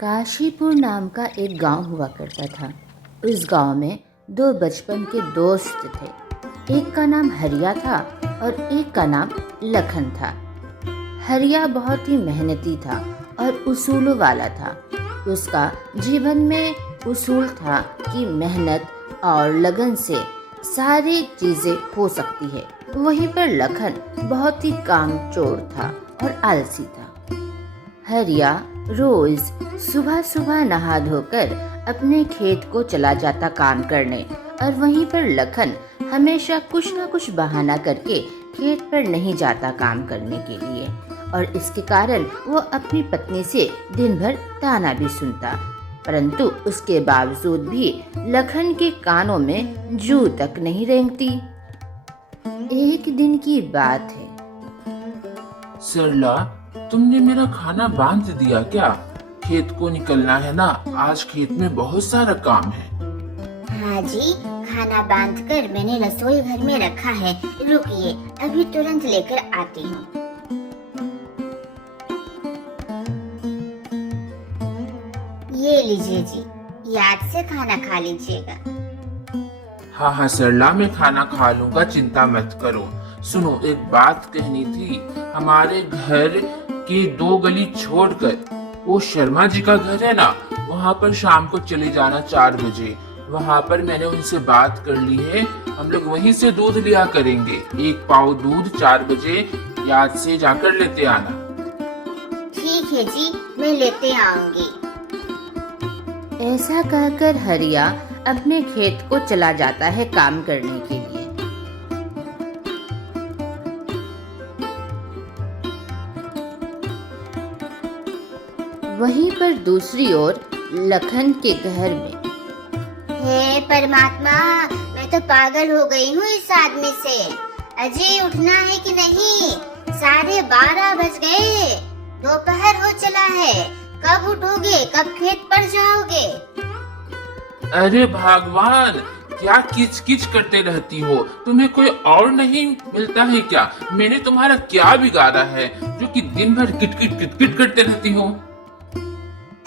काशीपुर नाम का एक गांव हुआ करता था। उस गांव में दो बचपन के दोस्त थे। एक का नाम हरिया था और एक का नाम लखन था। हरिया बहुत ही मेहनती था और उसूलों वाला था। उसका जीवन में उसूल था कि मेहनत और लगन से सारी चीज़ें हो सकती है। वहीं पर लखन बहुत ही कामचोर था और आलसी था। हरिया रोज सुबह सुबह नहा धोकर अपने खेत को चला जाता काम करने, और वहीं पर लखन हमेशा कुछ न कुछ बहाना करके खेत पर नहीं जाता काम करने के लिए, और इसके कारण वो अपनी पत्नी से दिन भर ताना भी सुनता। परंतु उसके बावजूद भी लखन के कानों में जू तक नहीं रेंगती। एक दिन की बात है। सरला, तुमने मेरा खाना बांध दिया क्या? खेत को निकलना है ना, आज खेत में बहुत सारा काम है। हाँ जी, खाना बांधकर मैंने रसोई घर में रखा है। रुकिए, अभी तुरंत लेकर आती हूँ। ये लीजिए जी, याद से खाना खा लीजिएगा। हाँ हाँ सरला, मैं खाना खा लूंगा, चिंता मत करो। सुनो, एक बात कहनी थी। हमारे घर के 2 गली छोड़कर वो शर्मा जी का घर है ना, वहाँ पर शाम को चले जाना 4 बजे। वहाँ पर मैंने उनसे बात कर ली है, हम लोग वहीं से दूध लिया करेंगे। 1 पाव दूध 4 बजे याद से जाकर लेते आना। ठीक है जी, मैं लेते आऊंगी। ऐसा कहकर हरिया अपने खेत को चला जाता है काम करने के लिए। वहीं पर दूसरी ओर लखन के घर में। हे परमात्मा, मैं तो पागल हो गई हूँ इस आदमी से। अजय उठना है कि नहीं? 12:30 बज गए, दोपहर हो चला है। कब उठोगे? कब खेत पर जाओगे? अरे भगवान, क्या किच किच करते रहती हो? तुम्हें कोई और नहीं मिलता है क्या? मैंने तुम्हारा क्या बिगाड़ा है जो कि दिन भर किटकिट किटकिट करते रहती हो?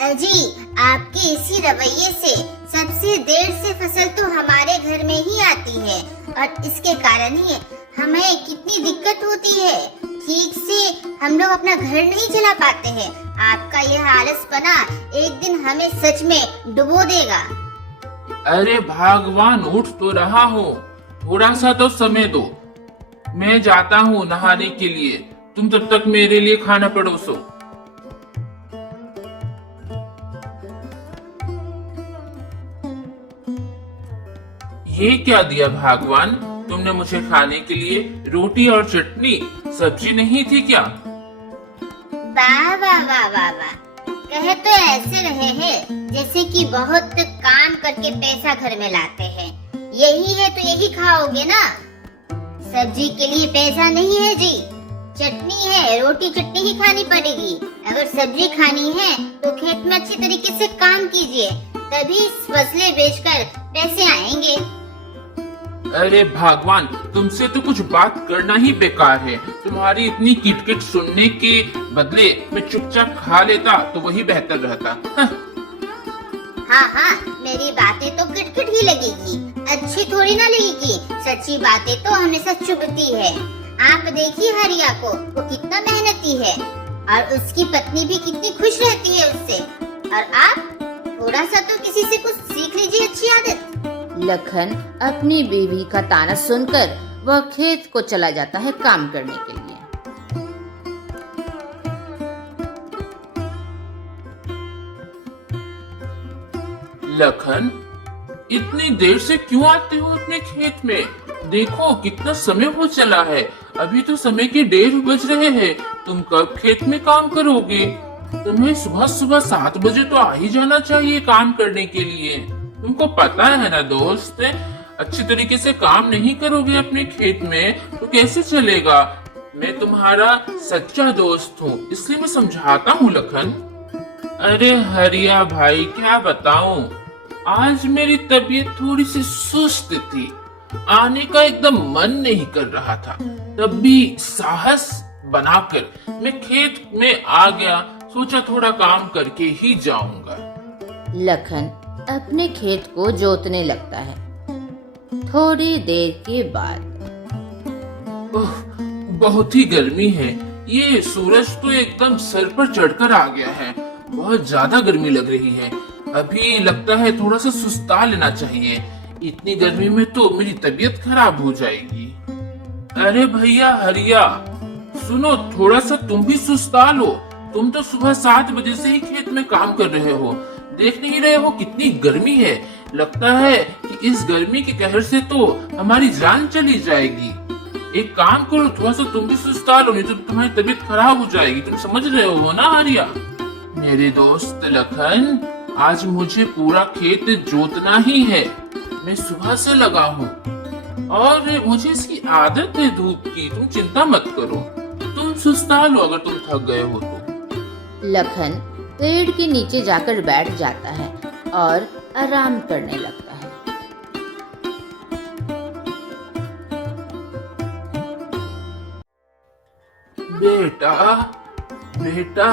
अजी, आपके इसी रवैये से सबसे देर से फसल तो हमारे घर में ही आती है, और इसके कारण ही हमें कितनी दिक्कत होती है। ठीक से हम लोग अपना घर नहीं चला पाते हैं। आपका यह आलसपना एक दिन हमें सच में डुबो देगा। अरे भगवान, उठ तो रहा हूँ, थोड़ा सा तो समय दो। मैं जाता हूँ नहाने के लिए, तुम तब तक मेरे लिए खाना परोसो। ये क्या दिया भगवान तुमने मुझे खाने के लिए? रोटी और चटनी, सब्जी नहीं थी क्या? वाह वाह वाह वाह वाह, कहे तो ऐसे रहे हैं जैसे कि बहुत काम करके पैसा घर में लाते हैं। यही है तो यही खाओगे ना। सब्जी के लिए पैसा नहीं है जी, चटनी है, रोटी चटनी ही खानी पड़ेगी। अगर सब्जी खानी है तो खेत में अच्छी तरीके से काम कीजिए, तभी फसलें बेचकर पैसे आएंगे। अरे भगवान, तुमसे तो कुछ बात करना ही बेकार है। तुम्हारी इतनी किटकिट सुनने के बदले मैं चुपचाप खा लेता तो वही बेहतर रहता। हाँ हाँ, मेरी बातें तो किटकिट ही लगेगी, अच्छी थोड़ी ना लगेगी। सच्ची बातें तो हमेशा चुभती है। आप देखिए हरिया को, वो कितना मेहनती है, और उसकी पत्नी भी कितनी खुश रहती है उससे। और आप थोड़ा सा तो किसी से कुछ सीख लीजिए अच्छी आदत। लखन अपनी बीवी का ताना सुनकर वह खेत को चला जाता है काम करने के लिए। लखन, इतनी देर से क्यों आते हो अपने खेत में? देखो कितना समय हो चला है, अभी तो समय के 1:30 बज रहे हैं। तुम कब खेत में काम करोगे? तुम्हें सुबह सुबह 7 बजे तो आ ही जाना चाहिए काम करने के लिए। तुमको पता है ना दोस्त, अच्छी तरीके से काम नहीं करोगे अपने खेत में तो कैसे चलेगा? मैं तुम्हारा सच्चा दोस्त हूँ, इसलिए मैं समझाता हूँ लखन। अरे हरिया भाई, क्या बताऊं, आज मेरी तबीयत थोड़ी सी सुस्त थी, आने का एकदम मन नहीं कर रहा था। तब भी साहस बनाकर मैं खेत में आ गया। सोचा थोड़ा काम करके ही जाऊंगा। लखन अपने खेत को जोतने लगता है। थोड़ी देर के बाद ओह, बहुत ही गर्मी है। ये सूरज तो एकदम सर पर चढ़कर आ गया है। बहुत ज्यादा गर्मी लग रही है। अभी लगता है थोड़ा सा सुस्ता लेना चाहिए। इतनी गर्मी में तो मेरी तबीयत खराब हो जाएगी। अरे भैया हरिया, सुनो, थोड़ा सा तुम भी सुस्ता लो। तुम तो सुबह 7 बजे से ही खेत में काम कर रहे हो। देख नहीं रहे हो कितनी गर्मी है। लगता है कि इस गर्मी के कहर से तो हमारी जान चली जाएगी। एक काम करो, थोड़ा सा तुम भी सुस्ता लो, नहीं तो तुम्हारी तबीयत खराब हो जाएगी। तुम समझ रहे हो ना हरिया? मेरे दोस्त लखन, आज मुझे पूरा खेत जोतना ही है। मैं सुबह से लगा हूँ और मुझे इसकी आदत है धूप की। तुम चिंता मत करो, तुम सुस्ता लो अगर तुम थक गए हो तो। लखन पेड़ के नीचे जाकर बैठ जाता है और आराम करने लगता है। बेटा बेटा,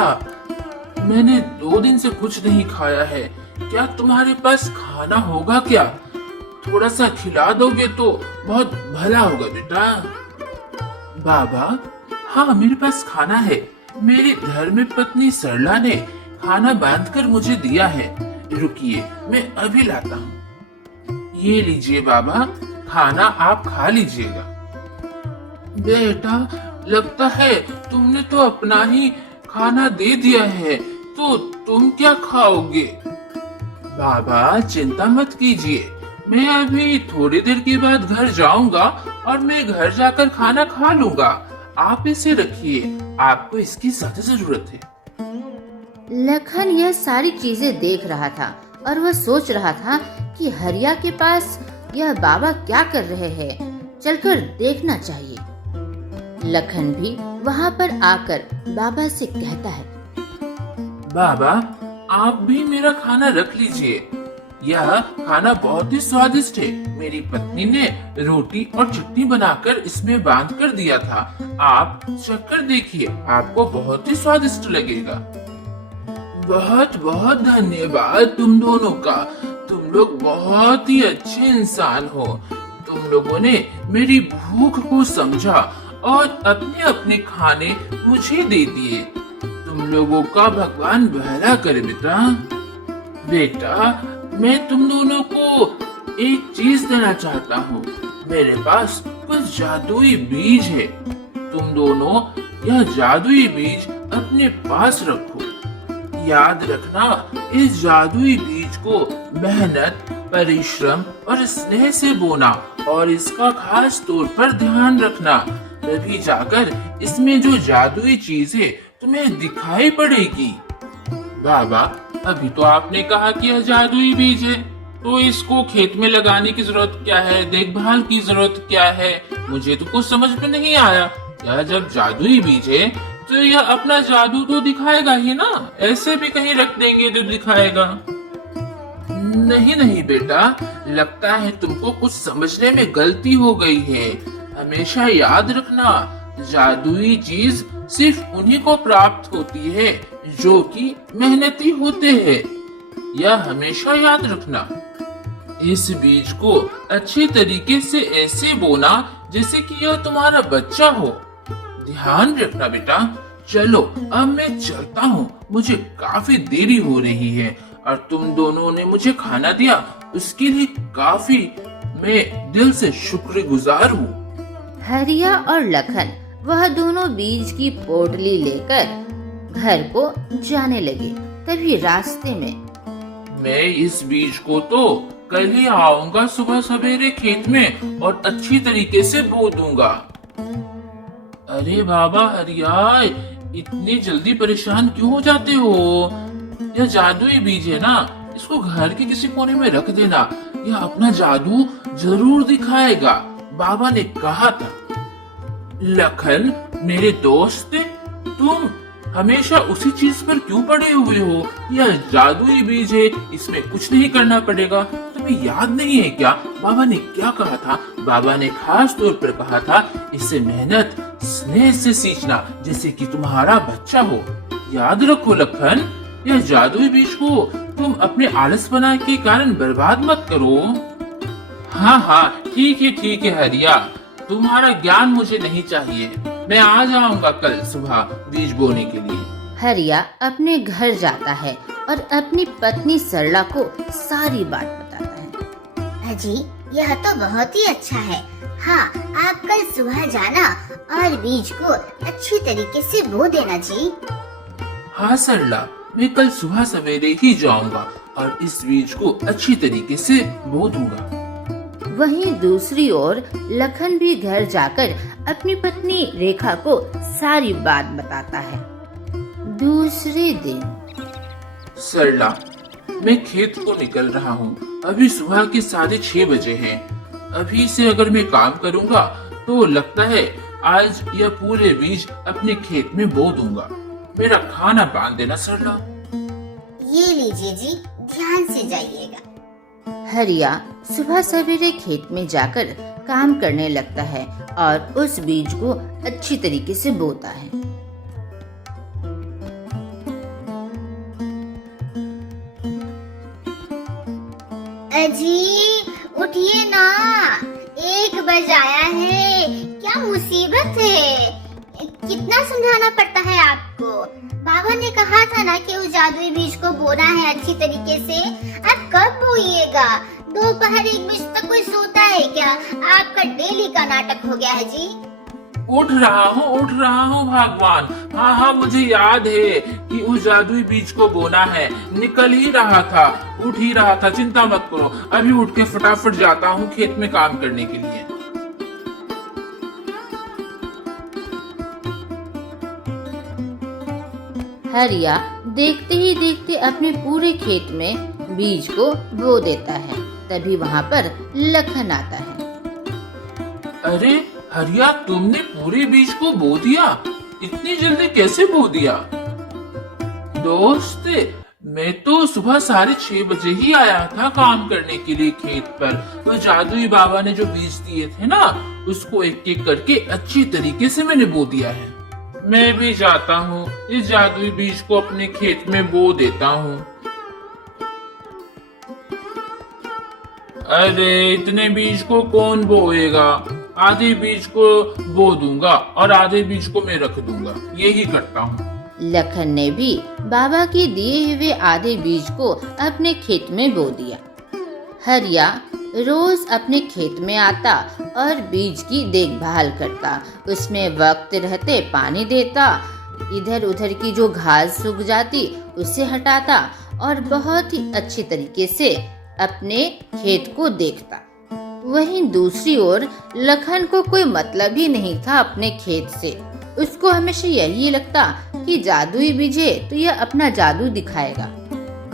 मैंने 2 दिन से कुछ नहीं खाया है। क्या तुम्हारे पास खाना होगा क्या? थोड़ा सा खिला दोगे तो बहुत भला होगा बेटा। बाबा, हाँ मेरे पास खाना है। मेरी धर्म पत्नी सरला ने खाना बांधकर मुझे दिया है। रुकिए, मैं अभी लाता हूँ। ये लीजिए बाबा, खाना आप खा लीजिएगा। बेटा, लगता है तुमने तो अपना ही खाना दे दिया है, तो तुम क्या खाओगे? बाबा चिंता मत कीजिए, मैं अभी थोड़ी देर के बाद घर जाऊंगा और मैं घर जाकर खाना खा लूंगा। आप इसे रखिए, आपको इसकी ज्यादा जरूरत है। लखन यह सारी चीजें देख रहा था और वह सोच रहा था कि हरिया के पास यह बाबा क्या कर रहे हैं, चलकर देखना चाहिए। लखन भी वहाँ पर आकर बाबा से कहता है, बाबा आप भी मेरा खाना रख लीजिए। यह खाना बहुत ही स्वादिष्ट है। मेरी पत्नी ने रोटी और चटनी बनाकर इसमें बांध कर दिया था। आप चखकर देखिए, आपको बहुत ही स्वादिष्ट लगेगा। बहुत बहुत धन्यवाद तुम दोनों का। तुम लोग बहुत ही अच्छे इंसान हो। तुम लोगों ने मेरी भूख को समझा और अपने अपने खाने मुझे दे दिए। तुम लोगों का भगवान भला करे बेटा। बेटा, मैं तुम दोनों को एक चीज देना चाहता हूँ। मेरे पास कुछ जादुई बीज है। तुम दोनों यह जादुई बीज अपने पास रखो। याद रखना, इस जादुई बीज को मेहनत, परिश्रम और स्नेह से बोना और इसका खास तौर पर ध्यान रखना। तभी जाकर इसमें जो जादुई चीज है तुम्हें दिखाई पड़ेगी। बाबा, अभी तो आपने कहा कि यह जादुई बीज है, तो इसको खेत में लगाने की जरूरत क्या है, देखभाल की जरूरत क्या है? मुझे तो कुछ समझ में नहीं आया। यह जब जादुई बीज है तो यह अपना जादू तो दिखाएगा ही ना। ऐसे भी कहीं रख देंगे तो दिखाएगा? नहीं नहीं बेटा, लगता है तुमको कुछ समझने में गलती हो गई है। हमेशा याद रखना, जादुई चीज सिर्फ उन्हीं को प्राप्त होती है जो कि मेहनती होते हैं। यह हमेशा याद रखना। इस बीज को अच्छे तरीके से ऐसे बोना जैसे कि यह तुम्हारा बच्चा हो। ध्यान रखना बेटा। चलो अब मैं चलता हूँ, मुझे काफी देरी हो रही है और तुम दोनों ने मुझे खाना दिया उसके लिए काफी मैं दिल से शुक्रगुजार हूँ। हरिया और लखन वह दोनों बीज की पोटली लेकर घर को जाने लगे। तभी रास्ते में मैं इस बीज को तो कल ही आऊंगा सुबह सवेरे खेत में और अच्छी तरीके से बो दूंगा। अरे बाबा हरिया, इतनी जल्दी परेशान क्यों हो जाते हो? यह जादुई बीज है ना, इसको घर के किसी कोने में रख देना। यह अपना जादू जरूर दिखाएगा, बाबा ने कहा था। लखन मेरे दोस्त, तुम हमेशा उसी चीज पर क्यों पड़े हुए हो? यह जादुई बीज है, इसमें कुछ नहीं करना पड़ेगा। तुम्हें याद नहीं है क्या बाबा ने क्या कहा था? बाबा ने खास तौर पर कहा था, इससे मेहनत स्नेह से सींचना जैसे कि तुम्हारा बच्चा हो। याद रखो लखन, यह जादुई बीज को तुम अपने आलसपना के कारण बर्बाद मत करो। हाँ हाँ ठीक है हरिया, तुम्हारा ज्ञान मुझे नहीं चाहिए। मैं आ जाऊंगा कल सुबह बीज बोने के लिए। हरिया अपने घर जाता है और अपनी पत्नी सरला को सारी बात बताता है। अजी यह तो बहुत ही अच्छा है। हाँ, आप कल सुबह जाना और बीज को अच्छी तरीके से बो देना जी। हाँ सरला, मैं कल सुबह सवेरे ही जाऊंगा और इस बीज को अच्छी तरीके से बो दूंगा। वहीं दूसरी ओर लखन भी घर जाकर अपनी पत्नी रेखा को सारी बात बताता है। दूसरे दिन सरला, मैं खेत को निकल रहा हूँ। अभी सुबह के 6:30 बजे हैं। अभी से अगर मैं काम करूँगा तो लगता है आज यह पूरे बीज अपने खेत में बो दूंगा। मेरा खाना बांध देना सरला। ये लीजिए जी, ध्यान से जाइएगा। हरिया सुबह सवेरे खेत में जाकर काम करने लगता है और उस बीज को अच्छी तरीके से बोता है। अजी उठिए ना, 1 बज आया है। क्या मुसीबत है? कितना समझाना पड़ता है आपको। बाबा ने कहा था ना कि उस जादुई बीज को बोना है अच्छी तरीके से। आप कब बोइएगा? दोपहर 1 बजे तक कोई सोता है क्या? आपका डेली का नाटक हो गया है जी। उठ रहा हूँ भगवान। हाँ मुझे याद है कि उस जादुई बीज को बोना है। निकल ही रहा था, उठ ही रहा था। चिंता मत करो, अभी उठ के फटाफट जाता हूँ खेत में काम करने के लिए। हरिया देखते ही देखते अपने पूरे खेत में बीज को बो देता है। तभी वहाँ पर लखन आता है। अरे हरिया, तुमने पूरे बीज को बो दिया? इतनी जल्दी कैसे बो दिया? दोस्त, मैं तो सुबह 6:30 बजे ही आया था काम करने के लिए खेत पर। तो जादुई बाबा ने जो बीज दिए थे ना, उसको एक एक करके अच्छी तरीके से मैंने बो दिया है। मैं भी जाता हूँ, इस जादुई बीज को अपने खेत में बो देता हूँ। अरे इतने बीज को कौन बोएगा? आधे बीज को बो दूंगा और आधे बीज को मैं रख दूंगा। यही करता हूँ। लखन ने भी बाबा के दिए हुए आधे बीज को अपने खेत में बो दिया। हरिया रोज अपने खेत में आता और बीज की देखभाल करता। उसमें वक्त रहते पानी देता, इधर उधर की जो घास सूख जाती उसे हटाता और बहुत ही अच्छी तरीके से अपने खेत को देखता। वहीं दूसरी ओर लखन को कोई मतलब ही नहीं था अपने खेत से। उसको हमेशा यही लगता कि जादुई बीज है तो यह अपना जादू दिखाएगा।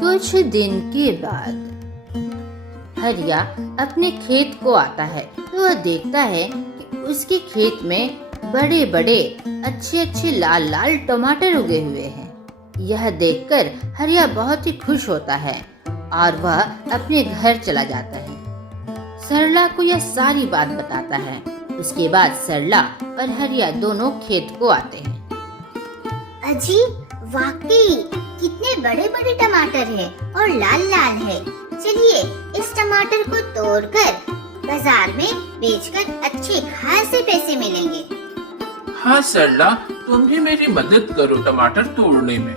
कुछ दिन के बाद हरिया अपने खेत को आता है तो वह देखता है कि उसके खेत में बड़े बड़े अच्छे लाल लाल टमाटर उगे हुए हैं। यह देखकर हरिया बहुत ही खुश होता है और वह अपने घर चला जाता है। सरला को यह सारी बात बताता है। उसके बाद सरला और हरिया दोनों खेत को आते हैं। अजी वाकई कितने बड़े बड़े टमाटर हैं और लाल लाल है। चलिए इस टमाटर को तोड़कर बाजार में बेचकर अच्छे खासे पैसे मिलेंगे। हाँ सरला, तुम भी मेरी मदद करो टमाटर तोड़ने में।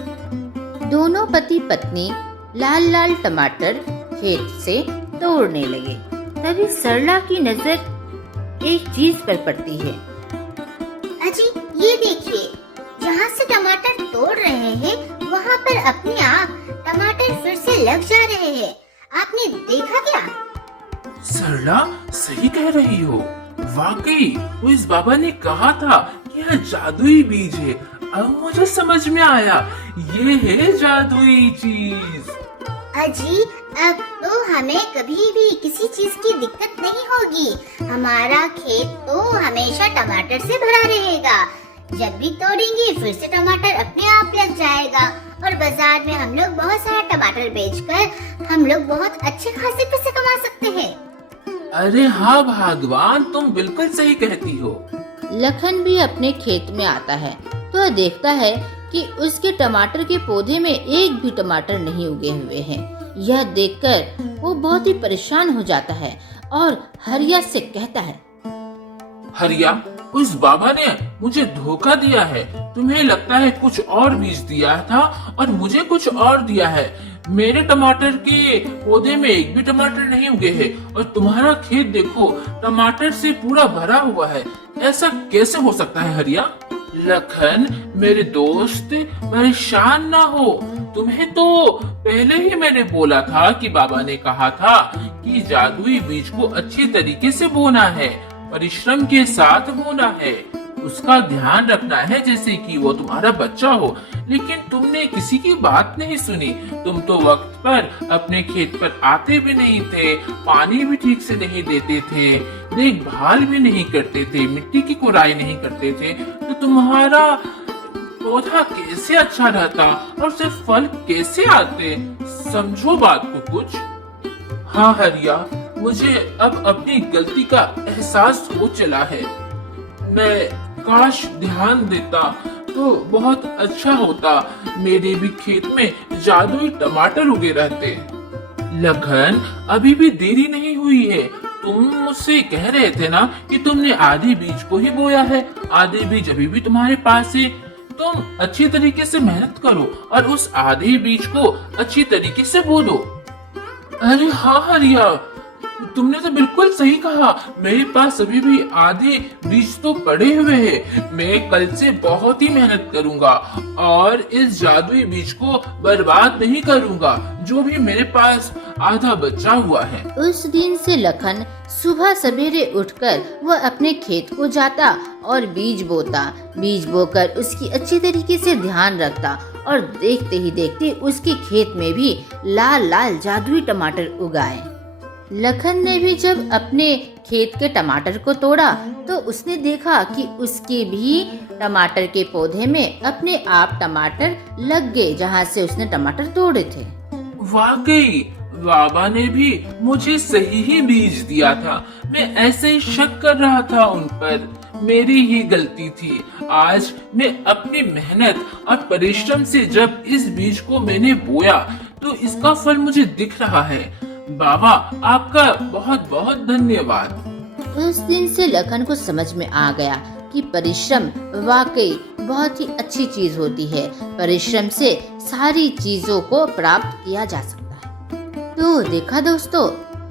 दोनों पति पत्नी लाल लाल टमाटर खेत से तोड़ने लगे। तभी सरला की नजर एक चीज पर पड़ती है। अजी ये देखिए, जहाँ से टमाटर तोड़ रहे हैं वहाँ पर अपने आप टमाटर फिर से लग जा रहे हैं। आपने देखा क्या? सरला सही कह रही हो। वाकई वो इस बाबा ने कहा था कि यह जादुई बीज है। अब मुझे समझ में आया, ये है जादुई चीज। अजी अब तो हमें कभी भी किसी चीज की दिक्कत नहीं होगी। हमारा खेत तो हमेशा टमाटर से भरा रहेगा। जब भी तोड़ेंगे फिर से टमाटर अपने आप लग जाएगा और बाजार में हम लोग बहुत सारा टमाटर बेचकर हम लोग बहुत अच्छे खासे पैसे कमा सकते हैं। अरे हाँ भगवान, तुम बिल्कुल सही कहती हो। लखन भी अपने खेत में आता है तो देखता है कि उसके टमाटर के पौधे में एक भी टमाटर नहीं उगे हुए हैं। यह देखकर वो बहुत ही परेशान हो जाता है और हरिया से कहता है, हरिया, उस बाबा ने मुझे धोखा दिया है। तुम्हें लगता है कुछ और बीज दिया था और मुझे कुछ और दिया है। मेरे टमाटर के पौधे में एक भी टमाटर नहीं उगे हैं और तुम्हारा खेत देखो टमाटर से पूरा भरा हुआ है। ऐसा कैसे हो सकता है हरिया? लखन, मेरे दोस्त, परेशान ना हो। तुम्हें तो पहले ही मैंने बोला था कि बाबा ने कहा था कि जादुई बीज को अच्छी तरीके से बोना है, परिश्रम के साथ बोना है, उसका ध्यान रखना है जैसे कि वो तुम्हारा बच्चा हो। लेकिन तुमने किसी की बात नहीं सुनी। तुम तो वक्त पर अपने खेत पर आते भी नहीं थे, पानी भी ठीक से नहीं देते थे, देखभाल भी नहीं करते थे, मिट्टी की खुदाई नहीं करते थे, तो तुम्हारा पौधा कैसे अच्छा रहता और सिर्फ फल कैसे आते? समझो बात को कुछ। हाँ हरिया, मुझे अब अपनी गलती का एहसास हो चला है। मैं काश ध्यान देता तो बहुत अच्छा होता। मेरे भी खेत में जादुई टमाटर उगे रहते। लखन, अभी भी देरी नहीं हुई है। तुम मुझसे कह रहे थे ना कि तुमने आधे बीज को ही बोया है। आधे बीज अभी भी तुम्हारे पास है। तुम अच्छी तरीके से मेहनत करो और उस आधे बीज को अच्छी तरीके से बो दो। अरे हाँ हरिया, तुमने तो बिल्कुल सही कहा। मेरे पास अभी भी आधे बीज तो पड़े हुए हैं। मैं कल से बहुत ही मेहनत करूंगा और इस जादुई बीज को बर्बाद नहीं करूंगा जो भी मेरे पास आधा बचा हुआ है। उस दिन से लखन सुबह सवेरे उठकर वह अपने खेत को जाता और बीज बोता। बीज बोकर उसकी अच्छी तरीके से ध्यान रखता और देखते ही देखते उसके खेत में भी लाल लाल जादुई टमाटर उगाए। लखन ने भी जब अपने खेत के टमाटर को तोड़ा तो उसने देखा कि उसके भी टमाटर के पौधे में अपने आप टमाटर लग गए जहाँ से उसने टमाटर तोड़े थे। वाकई बाबा ने भी मुझे सही ही बीज दिया था। मैं ऐसे ही शक कर रहा था उन पर। मेरी ही गलती थी। आज मैं अपनी मेहनत और परिश्रम से जब इस बीज को मैंने बोया तो इसका फल मुझे दिख रहा है। बाबा, आपका बहुत बहुत धन्यवाद। उस दिन से लखन को समझ में आ गया कि परिश्रम वाकई बहुत ही अच्छी चीज होती है। परिश्रम से सारी चीजों को प्राप्त किया जा सकता है। तो देखा दोस्तों,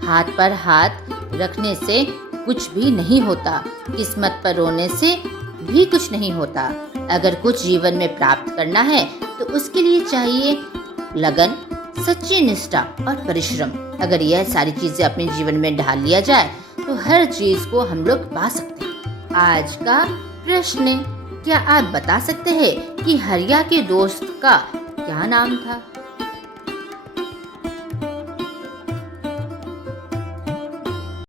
हाथ पर हाथ रखने से कुछ भी नहीं होता। किस्मत पर रोने से भी कुछ नहीं होता। अगर कुछ जीवन में प्राप्त करना है तो उसके लिए चाहिए लगन, सच्ची निष्ठा और परिश्रम। अगर यह सारी चीजें अपने जीवन में ढाल लिया जाए तो हर चीज को हम लोग पा सकते हैं। आज का प्रश्न, क्या आप बता सकते हैं कि हरिया के दोस्त का क्या नाम था?